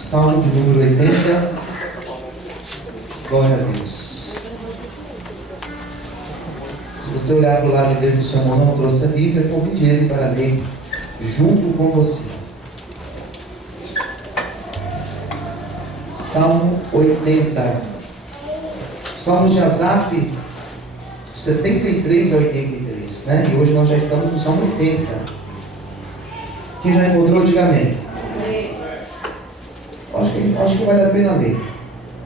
Salmo de número 80. Glória a Deus. Se você olhar para o lado direito do seu irmão, não trouxe a Bíblia, convide ele para ler junto com você. Salmo 80. Salmos de Asaf, 73 a 83, né? E hoje nós já estamos no Salmo 80. Quem já encontrou, diga amém. Acho que vale a pena ler.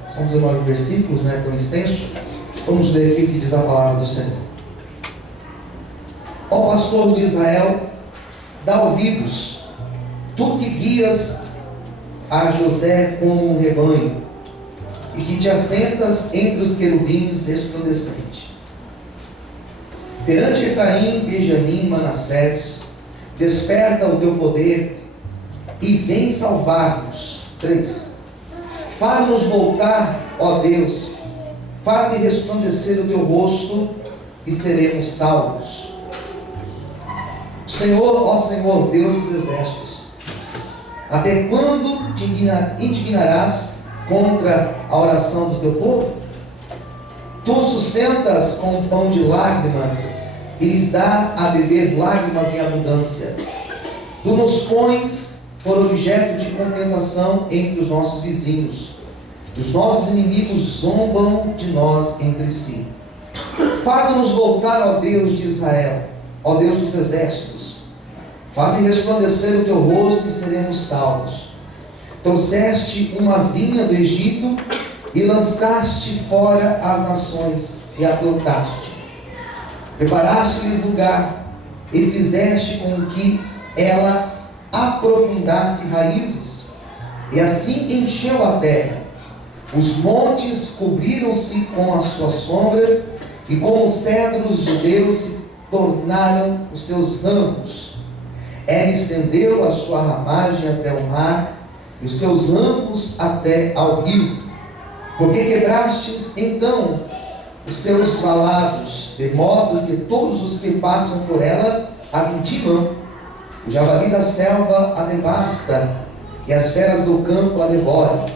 São 19 versículos, não é tão extenso. Vamos ler aqui o que diz a palavra do Senhor. Ó pastor de Israel, dá ouvidos, tu que guias a José como um rebanho, e que te assentas entre os querubins resplandecente. Perante Efraim, Benjamim, Manassés, desperta o teu poder e vem salvar-nos. 3. Faz-nos voltar, ó Deus, faze resplandecer o teu rosto e seremos salvos. Senhor, ó Senhor, Deus dos exércitos, até quando te indignarás contra a oração do teu povo? Tu sustentas com pão de lágrimas e lhes dá a beber lágrimas em abundância. Tu nos pões por objeto de contemplação entre os nossos vizinhos. Os nossos inimigos zombam de nós entre si. Faze-nos voltar, ó Deus de Israel, ó Deus dos exércitos. Faze resplandecer o teu rosto e seremos salvos. Trouxeste uma vinha do Egito e lançaste fora as nações e a plantaste. Preparaste-lhes lugar e fizeste com que ela aprofundasse raízes, e assim encheu a terra. Os montes cobriram-se com a sua sombra, e como cedros de Deus se tornaram os seus ramos. Ela estendeu a sua ramagem até o mar, e os seus ramos até ao rio. Porque quebrastes então os seus valados, de modo que todos os que passam por ela a vintimam. O javali da selva a devasta, e as feras do campo a devoram.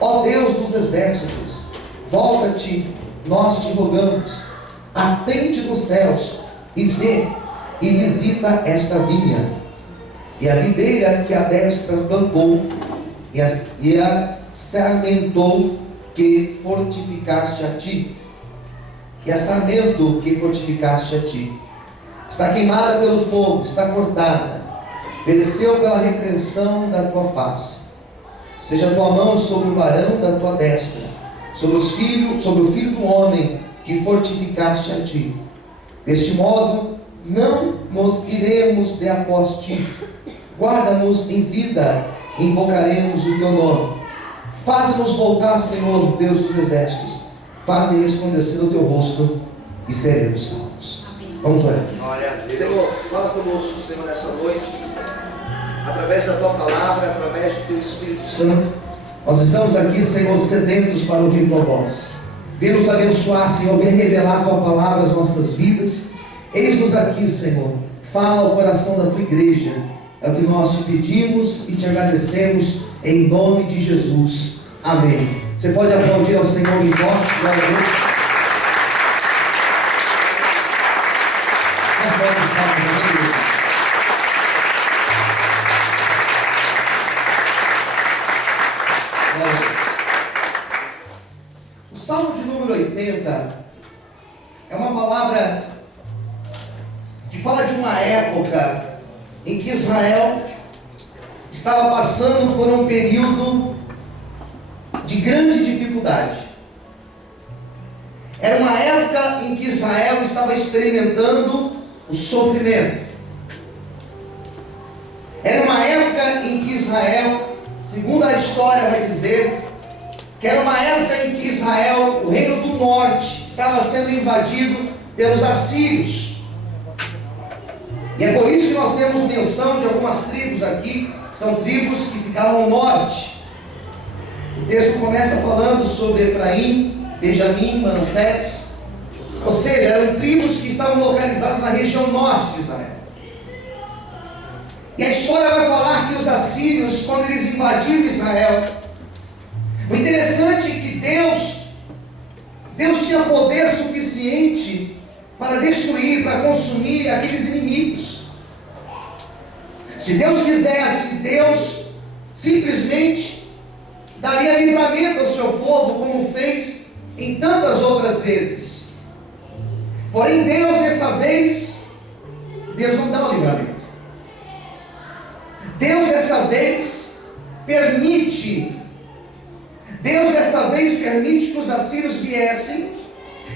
Ó Deus dos exércitos, volta-te, nós te rogamos. Atente dos céus e vê e visita esta vinha, e a videira que a destra plantou, e a sarmentou que fortificaste a ti, e a sarmento que fortificaste a ti. Está queimada pelo fogo, está cortada, pereceu pela repreensão da tua face. Seja a tua mão sobre o varão da tua destra, sobre o filho do homem que fortificaste a ti. Deste modo, não nos iremos de após ti. Guarda-nos em vida, invocaremos o teu nome. Faze-nos voltar, Senhor, Deus dos exércitos. Faze resplandecer o teu rosto e seremos salvos. Vamos orar. Glória a Deus. Senhor, fala conosco, Senhor, nessa noite, através da tua palavra, através do teu Espírito Santo. Nós estamos aqui, Senhor, sedentos para ouvir tua voz. Vem nos abençoar, Senhor, vem revelar a tua palavra às nossas vidas. Eis-nos aqui, Senhor. Fala ao coração da tua igreja. É o que nós te pedimos e te agradecemos em nome de Jesus. Amém. Você pode aplaudir ao Senhor em forte, glória a Deus. Nós vamos para o Salmo de número 80 é uma palavra que fala de uma época em que Israel estava passando por um período de grande dificuldade. Era uma época em que Israel estava experimentando o sofrimento. Era uma época em que Israel, segundo a história vai dizer, que era uma época em que Israel, o reino do norte, estava sendo invadido pelos assírios. E é por isso que nós temos menção de algumas tribos aqui, são tribos que ficavam ao norte. O texto começa falando sobre Efraim, Benjamim, Manassés. Ou seja, eram tribos que estavam localizadas na região norte de Israel. E a história vai falar que pelos assírios quando eles invadiram Israel. O interessante é que Deus tinha poder suficiente para destruir, para consumir aqueles inimigos. Se Deus quisesse, Deus simplesmente daria livramento ao seu povo, como fez em tantas outras vezes. Porém, Deus, dessa vez, Deus não dá o livramento. Deus, dessa vez, permite que os assírios viessem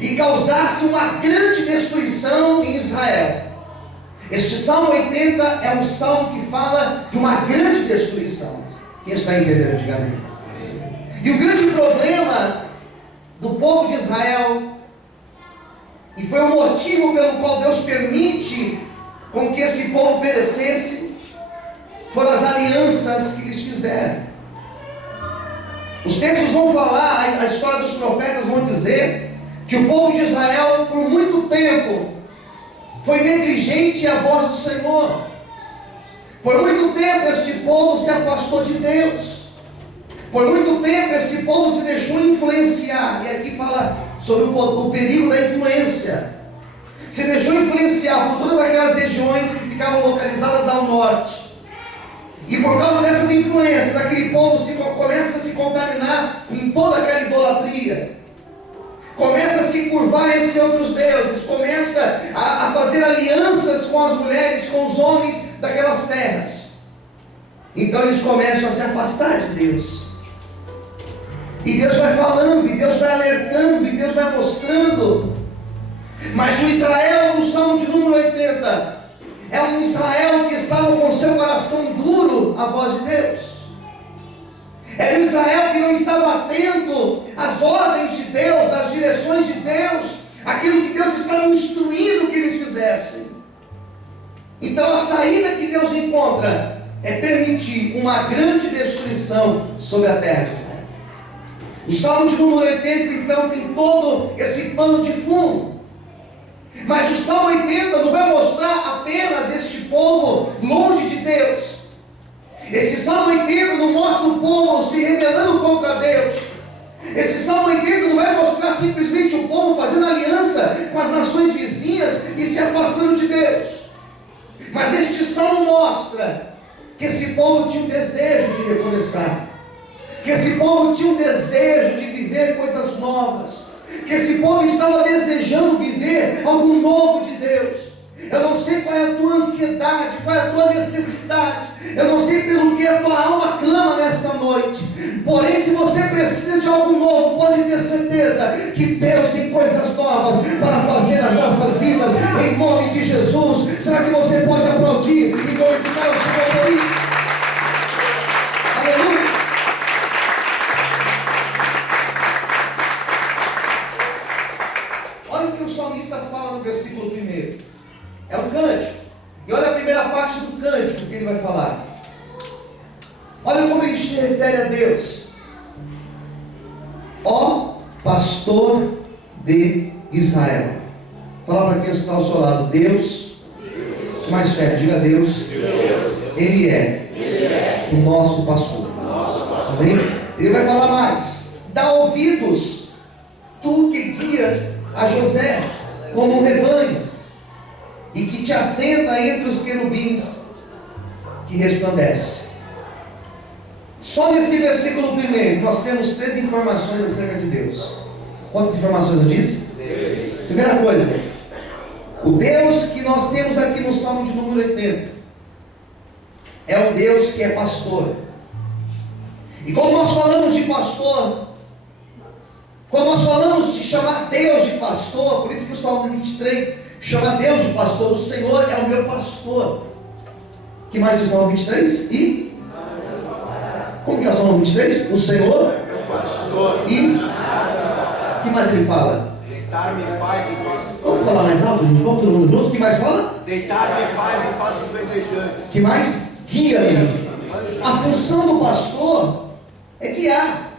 e causassem uma grande destruição em Israel. Este Salmo 80 é um salmo que fala de uma grande destruição. Quem está entendendo, diga amém. E o grande problema do povo de Israel, e foi o motivo pelo qual Deus permite com que esse povo perecesse, foram as alianças que eles fizeram. Os textos vão falar, a história dos profetas vão dizer que o povo de Israel, por muito tempo, foi negligente à voz do Senhor. Por muito tempo esse povo se afastou de Deus. Por muito tempo esse povo se deixou influenciar. E aqui fala sobre o perigo da influência. Se deixou influenciar por todas aquelas regiões que ficavam localizadas ao norte. E por causa dessas influências, aquele povo começa a se contaminar com toda aquela idolatria. Começa a se curvar a esses outros deuses. Começa a fazer alianças com as mulheres, com os homens daquelas terras. Então eles começam a se afastar de Deus. E Deus vai falando, e Deus vai alertando, e Deus vai mostrando. Mas o Israel, no Salmo de número 80, é um Israel que estava com seu coração duro à voz de Deus. Era um Israel que não estava atento às ordens de Deus, às direções de Deus, aquilo que Deus estava instruindo que eles fizessem. Então a saída que Deus encontra é permitir uma grande destruição sobre a terra de Israel. O Salmo de número 80 então tem todo esse pano de fundo. Mas o Salmo 80 não vai mostrar apenas este povo longe de Deus. Esse Salmo 80 não mostra o povo se rebelando contra Deus. Esse Salmo 80 não vai mostrar simplesmente o povo fazendo aliança com as nações vizinhas e se afastando de Deus. Mas este Salmo mostra que esse povo tinha um desejo de recomeçar, que esse povo tinha um desejo de viver coisas novas, que esse povo estava desejando viver algo novo de Deus. Eu não sei qual é a tua ansiedade, qual é a tua necessidade, eu não sei pelo que a tua alma clama nesta noite. Porém, se você precisa de algo novo, pode ter certeza que Deus tem coisas novas para fazer nas nossas vidas, em nome de Jesus. Será que você pode aplaudir e glorificar o Senhor por isso? Aleluia! Olha o que o salmista fala no versículo 1. É um cântico. E olha a primeira parte do cântico que ele vai falar. Olha como ele se refere a Deus. Ó pastor de Israel. Fala para quem está ao seu lado. Deus. Mais fé, diga Deus. Ele é o nosso pastor. Amém? Ele vai falar mais. Dá ouvidos, tu que guias a José como um rebanho, e que te assenta entre os querubins que resplandece. Só nesse versículo 1 nós temos 3 informações acerca de Deus. Quantas informações eu disse? 3. Primeira coisa, o Deus que nós temos aqui no Salmo de número 80 é um Deus que é pastor. E quando nós falamos de pastor, quando nós falamos de chamar Deus de pastor, por isso que o Salmo 23 chama Deus de pastor, o Senhor é o meu pastor. Que mais diz o Salmo 23? E? Como que é o Salmo 23? O Senhor é meu pastor. E? Que mais ele fala? Deitar-me faz em pastos. Vamos falar mais alto, gente? Vamos todo mundo junto? Que mais fala? Deitar-me faz em pastos verdejantes. Que mais? Guia-me. A função do pastor é guiar.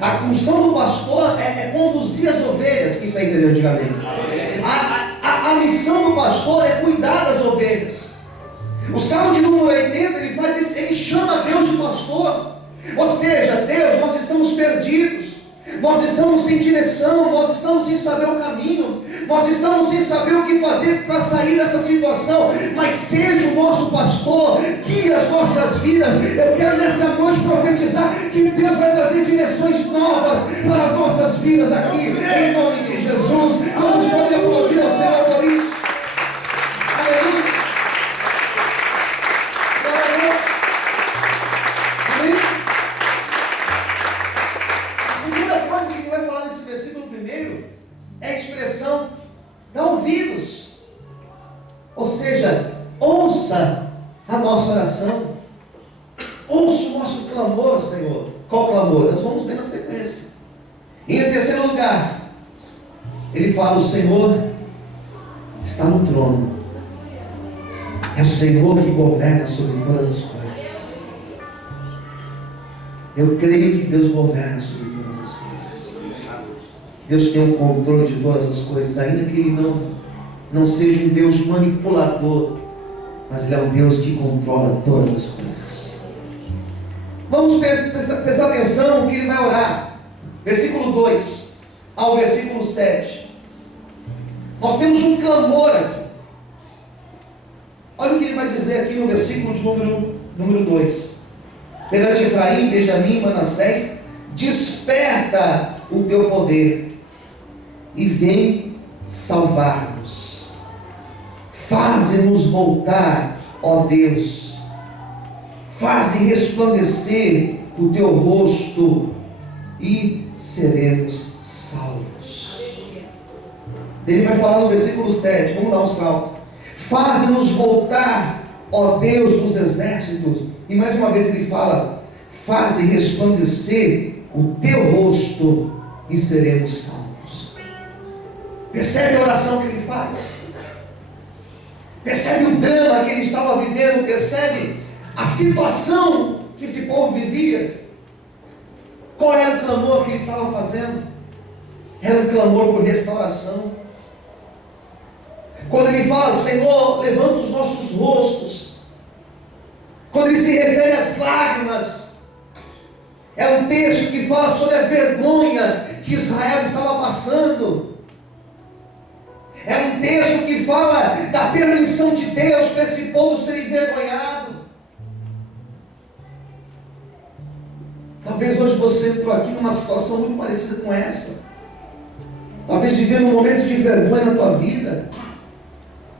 A função do pastor é conduzir as ovelhas. Quem está entendendo? Diga amém. A missão do pastor é cuidar das ovelhas. O Salmo de número 80 ele estamos sem direção, nós estamos sem saber o caminho, nós estamos sem saber o que fazer para sair dessa situação, mas seja o nosso pastor, guie as nossas vidas. Eu quero nessa noite profetizar que Deus vai trazer direções novas para as nossas vidas aqui, em nome de Jesus. Vamos poder aplaudir ao Senhor por isso. Aleluia. Glória a Deus. Amém. A segunda coisa que ele vai falar nesse versículo primeiro é a expressão dá ouvidos, ou seja, ouça a nossa oração, ouça o nosso clamor, Senhor. Qual clamor? Nós vamos ver na sequência. E em terceiro lugar, ele fala: o Senhor está no trono, é o Senhor que governa sobre todas as coisas. Eu creio que Deus governa sobre todas as coisas. Deus tem o controle de todas as coisas, ainda que Ele não seja um Deus manipulador, mas Ele é um Deus que controla todas as coisas. Vamos prestar atenção no que Ele vai orar. Versículo 2 ao versículo 7. Nós temos um clamor aqui. Olha o que Ele vai dizer aqui no versículo de número 2. Perante Efraim, Benjamim, Manassés, desperta o teu poder e vem salvar-nos. Faze-nos voltar, ó Deus. Faze resplandecer o teu rosto e seremos salvos. Ele vai falar no versículo 7. Vamos dar um salto. Faze-nos voltar, ó Deus dos exércitos. E mais uma vez ele fala: faze resplandecer o teu rosto e seremos salvos. Percebe a oração que ele faz? Percebe o drama que ele estava vivendo? Percebe a situação que esse povo vivia? Qual era o clamor que ele estava fazendo? Era um clamor por restauração. Quando ele fala: Senhor, levanta os nossos rostos, quando ele se refere às lágrimas, é um texto que fala sobre a vergonha que Israel estava passando. É um texto que fala da permissão de Deus para esse povo ser envergonhado. Talvez hoje você estou aqui numa situação muito parecida com essa. Talvez vivendo um momento de vergonha na tua vida,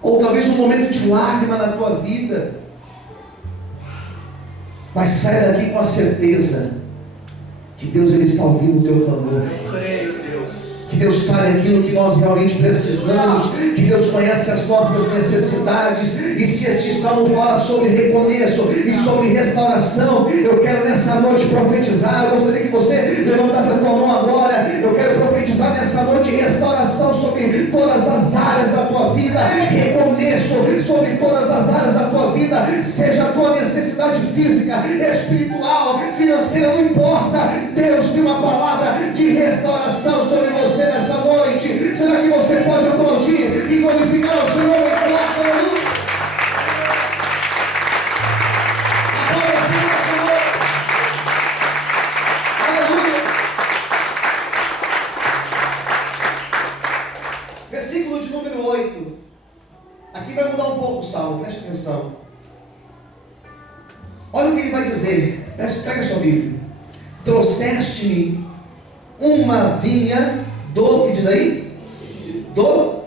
ou talvez um momento de lágrima na tua vida. Mas sai daqui com a certeza que Deus Ele está ouvindo o teu clamor. Que Deus sabe aquilo que nós realmente precisamos, que Deus conhece as nossas necessidades. E se este salmo fala sobre recomeço e sobre restauração, eu quero nessa noite profetizar. Eu gostaria que você levantasse a tua mão agora. Eu quero profetizar nessa noite restauração sobre todas as áreas da tua vida, recomeço sobre todas as áreas da tua vida, seja a tua necessidade física, espiritual, financeira, não importa. Deus tem uma palavra de restauração sobre você nessa noite. Será que você pode aplaudir e glorificar o Senhor em quarto? Aleluia. Aplauda o Senhor. Aleluia. Versículo de número 8. Aqui vai mudar um pouco o salmo, preste atenção. Olha o que ele vai dizer. Pega a sua Bíblia. Trouxeste-me uma vinha do, que diz aí? Do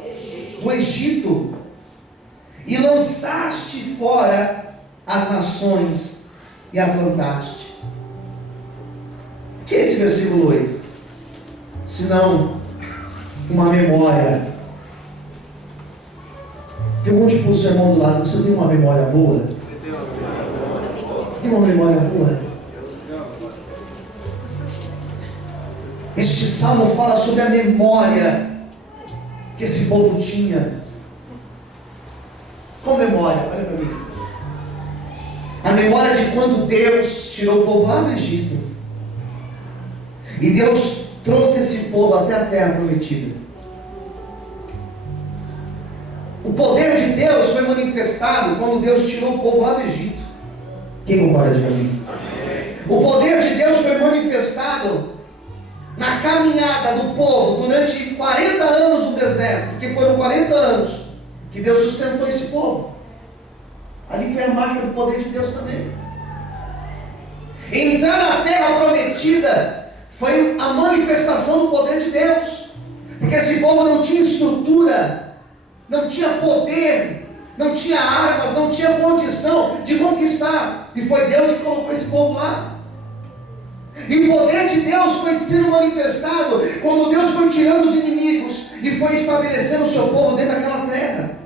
Egito, e lançaste fora as nações e a plantaste. O que é esse versículo 8? Senão uma memória. Pergunte para o seu irmão do lado: você tem uma memória boa? Você tem uma memória boa? Este salmo fala sobre a memória que esse povo tinha. Qual memória? Olha para mim. A memória de quando Deus tirou o povo lá do Egito, e Deus trouxe esse povo até a terra prometida. O poder de Deus foi manifestado quando Deus tirou o povo lá do Egito. Quem concorda de mim? O poder de Deus foi manifestado na caminhada do povo durante 40 anos no deserto, porque foram 40 anos que Deus sustentou esse povo. Ali foi a marca do poder de Deus também. Entrar na terra prometida foi a manifestação do poder de Deus, porque esse povo não tinha estrutura, não tinha poder, não tinha armas, não tinha condição de conquistar, e foi Deus que colocou esse povo lá. E o poder de Deus foi sendo manifestado quando Deus foi tirando os inimigos e foi estabelecendo o seu povo dentro daquela terra.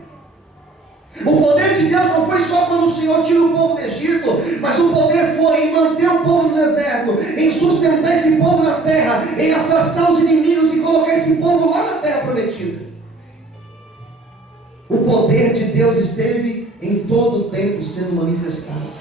O poder de Deus não foi só quando o Senhor tira o povo do Egito, mas o poder foi em manter o povo no deserto, em sustentar esse povo na terra, em afastar os inimigos e colocar esse povo lá na terra prometida. O poder de Deus esteve em todo o tempo sendo manifestado.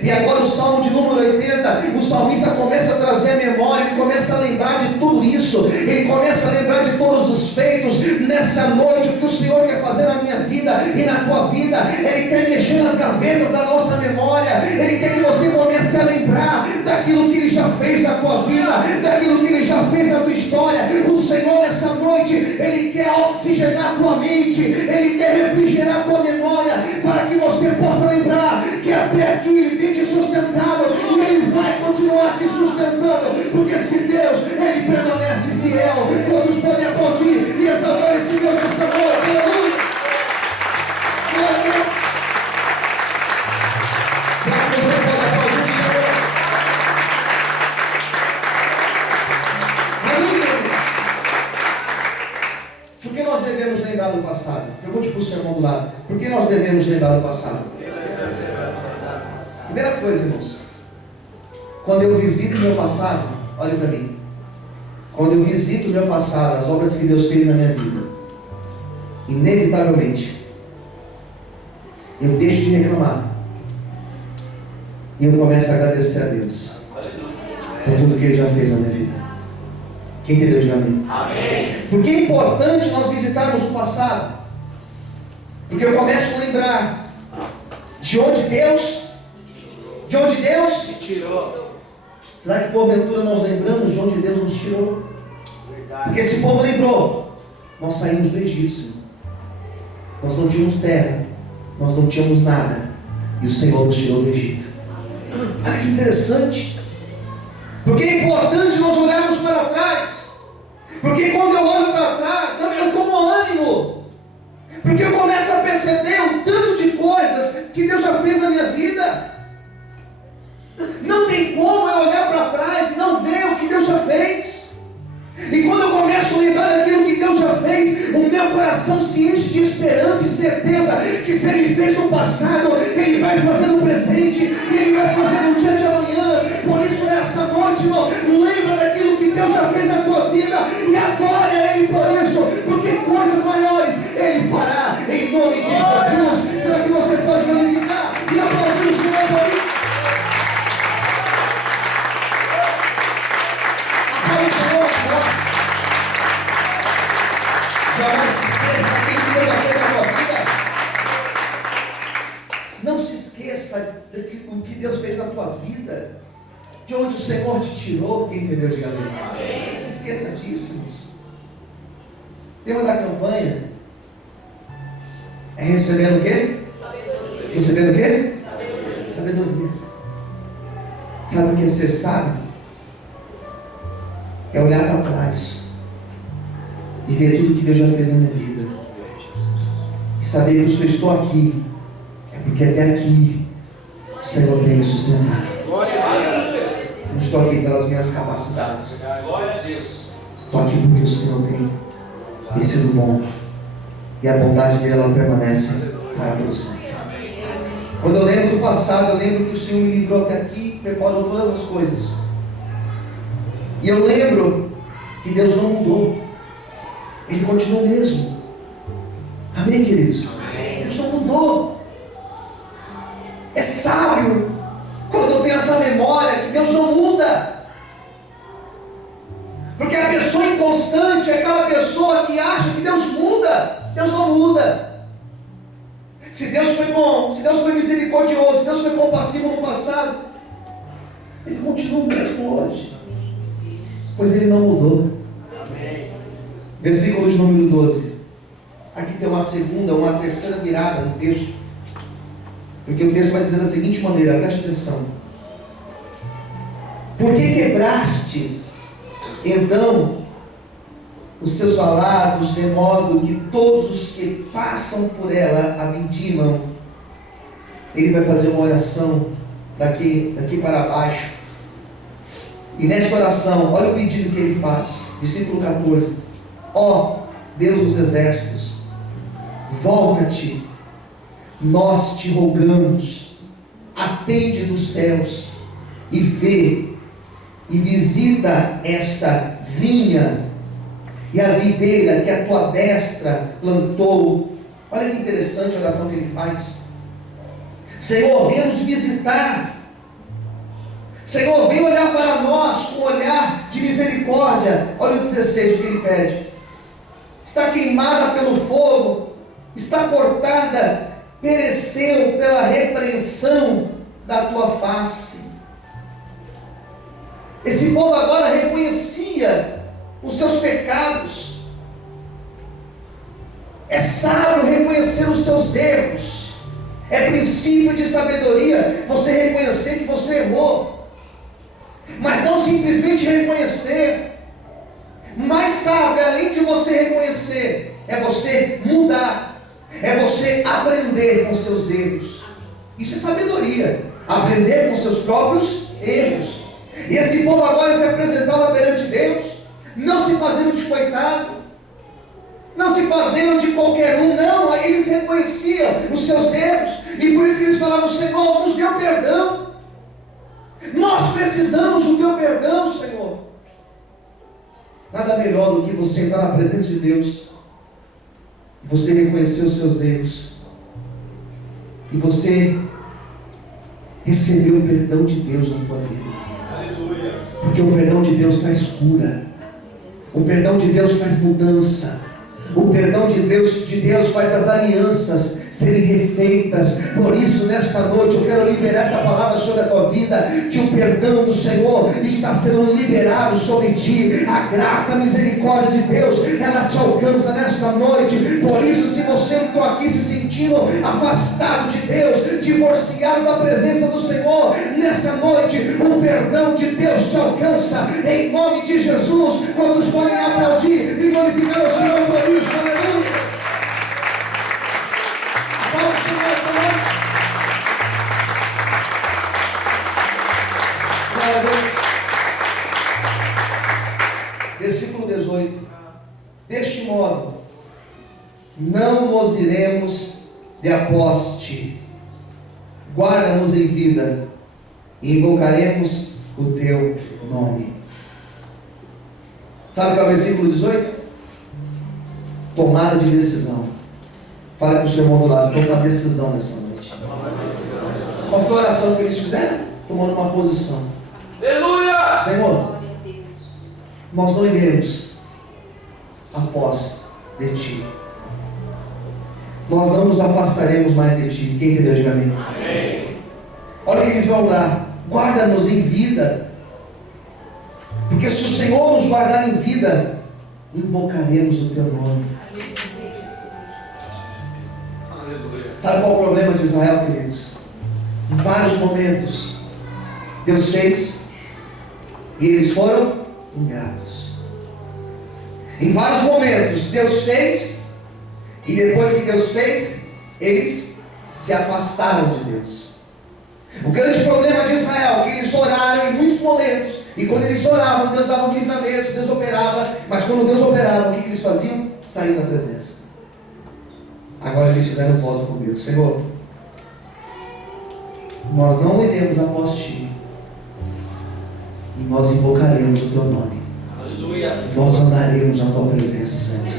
E agora o Salmo de número 80, o salmista começa a trazer a memória, ele começa a lembrar de tudo isso, ele começa a lembrar de todos os feitos nessa noite, o que o Senhor quer fazer na minha vida e na tua vida. Ele quer mexer nas gavetas da nossa memória, ele quer que você comece a lembrar daquilo que ele já fez na tua vida, daquilo que ele já fez na tua história. O Senhor nessa noite, ele quer oxigenar a tua mente, ele quer refrigerar a tua memória, para que você possa lembrar que até aqui ele tem te sustentado e ele vai continuar te sustentando, porque se Deus, ele permanece fiel. Quantos podem aplaudir e exaltar esse Deus nessa noite? Aleluia! Glória a Deus! Será que você pode aplaudir o Senhor? Amém, queridos? Por que nós devemos lembrar do passado? Pergunte para o seu irmão do lado. Por que nós devemos lembrar do passado? Primeira coisa, irmãos, quando eu visito o meu passado, olha para mim, quando eu visito o meu passado, as obras que Deus fez na minha vida, inevitavelmente, eu deixo de reclamar, e eu começo a agradecer a Deus, por tudo que Ele já fez na minha vida. Quem entendeu, diga amém. Amém. Porque é importante nós visitarmos o passado, porque eu começo a lembrar de onde Deus tirou. Será que porventura nós lembramos de onde Deus nos tirou? Verdade. Porque esse povo lembrou, nós saímos do Egito, Senhor. Nós não tínhamos terra, nós não tínhamos nada, e o Senhor nos tirou do Egito. Olha que interessante. Porque é importante nós olharmos para trás, porque quando eu olho para trás, eu tomo ânimo, porque eu começo a perceber o tanto de coisas que Deus já fez na minha vida. Não tem como eu olhar para trás e não ver o que Deus já fez. E quando eu começo a lembrar daquilo que Deus já fez, o meu coração se enche de esperança e certeza que se Ele fez no passado, Ele vai fazer no presente e Ele vai fazer no dia de amanhã. Por isso nessa noite, irmão, lembra daquilo que Deus já fez na tua vida e adore a Ele por isso, porque coisas maiores Ele fará em nome de Jesus. Será que você pode glorificar e aplaudir o Senhor por isso? Jamais se esqueça daquilo que Deus já fez na tua vida. Não se esqueça do que Deus fez na tua vida, de onde o Senhor te tirou. Quem entendeu, diga amém. Não se esqueça disso, irmãos. O tema da campanha é recebendo o quê? Sabedoria. Recebendo o quê? Sabedoria. Sabedoria. Sabe o que é ser sábio? É olhar para trás e ver tudo que Deus já fez na minha vida, e saber que eu só estou aqui é porque até aqui o Senhor tem me sustentado. Não estou aqui pelas minhas capacidades, estou aqui porque o Senhor tem sido bom, e a bondade dele ela permanece para todo sempre. Quando eu lembro do passado, eu lembro que o Senhor me livrou até aqui, preparou todas as coisas. E eu lembro que Deus não mudou, Ele continua o mesmo. Amém, queridos? Amém. Deus não mudou. É sábio quando eu tenho essa memória que Deus não muda, porque a pessoa inconstante é aquela pessoa que acha que Deus muda. Deus não muda. Se Deus foi bom, se Deus foi misericordioso, se Deus foi compassivo no passado, Ele continua o mesmo hoje. pois Ele não mudou. Versículo de número 12. Aqui tem uma terceira virada no texto, porque o texto vai dizer da seguinte maneira, preste atenção: por que quebrastes então os seus valados, de modo que todos os que passam por ela a vindimam? Ele vai fazer uma oração daqui para baixo, e nessa oração, olha o pedido que ele faz, versículo 14: ó Deus dos exércitos, volta-te, nós te rogamos, atende dos céus e vê e visita esta vinha e a videira que a tua destra plantou. Olha que interessante a oração que ele faz. Senhor, vem nos visitar. Senhor, vem olhar para nós com um olhar de misericórdia. Olha o 16, o que ele pede: está queimada pelo fogo, está cortada, pereceu pela repreensão da tua face. Esse povo agora reconhecia os seus pecados. É sábio reconhecer os seus erros. É princípio de sabedoria você reconhecer que você errou, mas não simplesmente reconhecer. Mais sábio, além de você reconhecer, é você mudar, é você aprender com seus erros. Isso é sabedoria, aprender com seus próprios erros. E esse povo agora se apresentava perante Deus, não se fazendo de coitado, não se fazendo de qualquer um, não. Aí eles reconheciam os seus erros, e por isso que eles falavam: Senhor, nos deu perdão, nós precisamos do teu perdão, Senhor. Nada melhor do que você entrar na presença de Deus, e você reconhecer os seus erros, e você receber o perdão de Deus na tua vida. Aleluia. Porque o perdão de Deus traz cura, o perdão de Deus traz mudança, o perdão de Deus faz as alianças serem refeitas. Por isso, nesta noite, eu quero liberar essa palavra sobre a tua vida, que o perdão do Senhor está sendo liberado sobre ti. A graça, a misericórdia de Deus, ela te alcança nesta noite. Por isso, se você entrou aqui se sentindo afastado de Deus, divorciado da presença do Senhor, nessa noite, o perdão de Deus te alcança, em nome de Jesus. Quantos podem aplaudir e glorificar o Senhor por isso? Aleluia! Vamos, Senhor, essa noite. Glória a Deus. Versículo 18: deste modo, não nos iremos de aposte, guarda-nos em vida, e invocaremos o teu nome. Sabe qual é o versículo 18? Tomada de decisão. Fala com o seu irmão do lado: toma uma decisão nessa noite. Qual foi a oração que eles fizeram? Tomando uma posição. Aleluia! Senhor, nós não iremos após de ti, nós não nos afastaremos mais de ti. Quem entendeu? Diga amém. Amém. Olha o que eles vão orar: guarda-nos em vida, porque se o Senhor nos guardar em vida, invocaremos o teu nome. Sabe qual é o problema de Israel, queridos? Em vários momentos Deus fez e eles foram ingratos. Em vários momentos Deus fez, e depois que Deus fez, eles se afastaram de Deus. O grande problema de Israel é que eles oraram em muitos momentos, e quando eles oravam, Deus dava livramentos, Deus operava, mas quando Deus operava, o que eles faziam? Saíam da presença. Agora eles fizeram um voto com Deus: Senhor, nós não iremos após ti, e nós invocaremos o teu nome. Aleluia. Nós andaremos na tua presença, Senhor.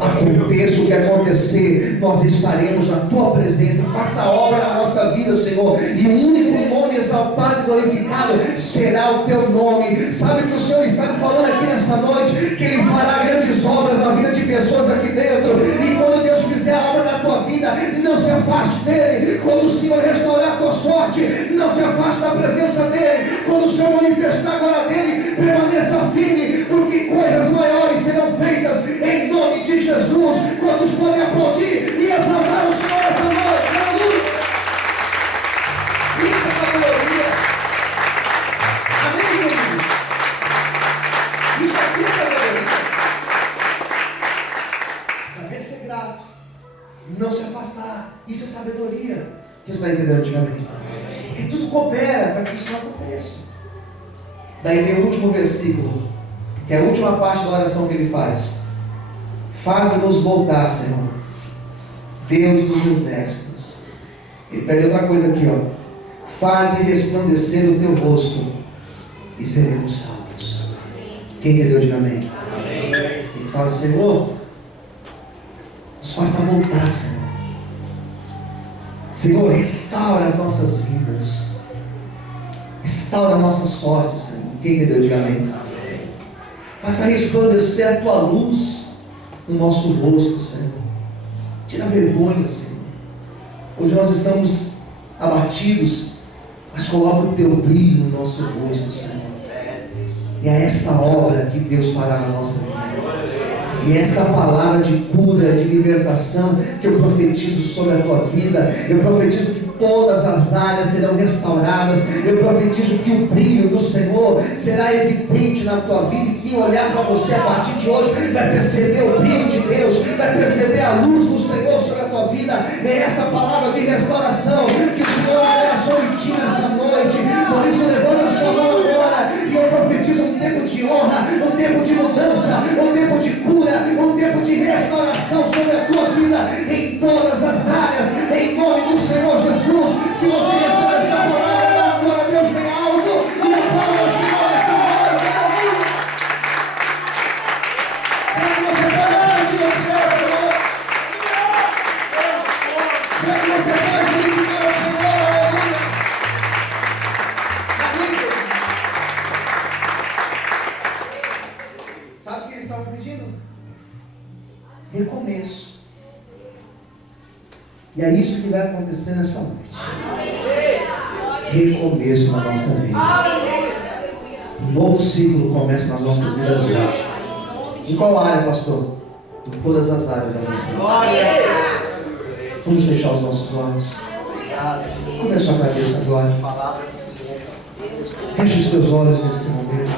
Aconteça o que acontecer, nós estaremos na tua presença. Faça a obra na nossa vida, Senhor, e o único nome exaltado e glorificado será o teu nome. Sabe que o Senhor está me falando aqui nessa noite, que Ele fará grandes obras na vida de pessoas aqui dentro, e quando Deus fizer a obra na tua vida, não se afaste dele. Quando o Senhor restaurar a tua sorte, não se afaste da presença dele. Quando o Senhor manifestar a glória dele, permaneça firme, porque coisas maiores serão feitas em nome de Jesus. Quantos podem aplaudir e exaltar o Senhor essa noite? Aleluia! Isso é sabedoria. Amém, queridos? Isso aqui é sabedoria. Saber ser grato, não se afastar. Isso é sabedoria. Você está entendendo? Diga amém. Porque tudo coopera para que isso não aconteça. Daí vem o último versículo, que é a última parte da oração que ele faz. Faze-nos voltar, Senhor, Deus dos exércitos. Ele pede outra coisa aqui, ó. Faze resplandecer o teu rosto e seremos salvos. Quem entendeu? Diga amém. Ele fala, Senhor, nos faça voltar, Senhor. Senhor, restaura as nossas vidas. Restaura a nossa sorte, Senhor. Quem entendeu? Diga amém. Faça resplandecer a tua luz no nosso rosto, Senhor. Tira a vergonha, Senhor. Hoje nós estamos abatidos, mas coloca o teu brilho no nosso rosto, Senhor. E é esta obra que Deus fará na nossa vida. E essa palavra de cura, de libertação, que eu profetizo sobre a tua vida. Eu profetizo que todas as áreas serão restauradas. Eu profetizo que o brilho do Senhor será evidente na tua vida. E quem olhar para você a partir de hoje vai perceber o brilho de Deus, vai perceber a luz do Senhor sobre a tua vida. É esta palavra de restauração que o Senhor liberará sobre ti nessa noite. Por isso levanta a sua mão agora e eu profetizo um tempo de honra, um tempo de mudança, um tempo de cura, um tempo de restauração sobre a tua vida em todas as áreas, em nome do Senhor Jesus. Se você recebe esta palavra, dá uma glória a Deus bem alto e aplauda o Senhor essa noite. Aleluia! Será que você pode aplaudir o Senhor essa noite? Será que você pode glorificar o Senhor? Aleluia! Amém? Sabe o que eles estavam pedindo? Recomeço. E é isso que vai acontecer nessa noite. Recomeço na nossa vida. Um novo ciclo começa nas nossas vidas hoje. Em qual área, pastor? Em todas as áreas da nossa vida. Vamos fechar os nossos olhos. Cubra a sua cabeça agora. Feche os teus olhos nesse momento.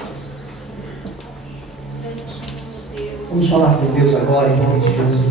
Vamos falar com Deus agora em nome de Jesus.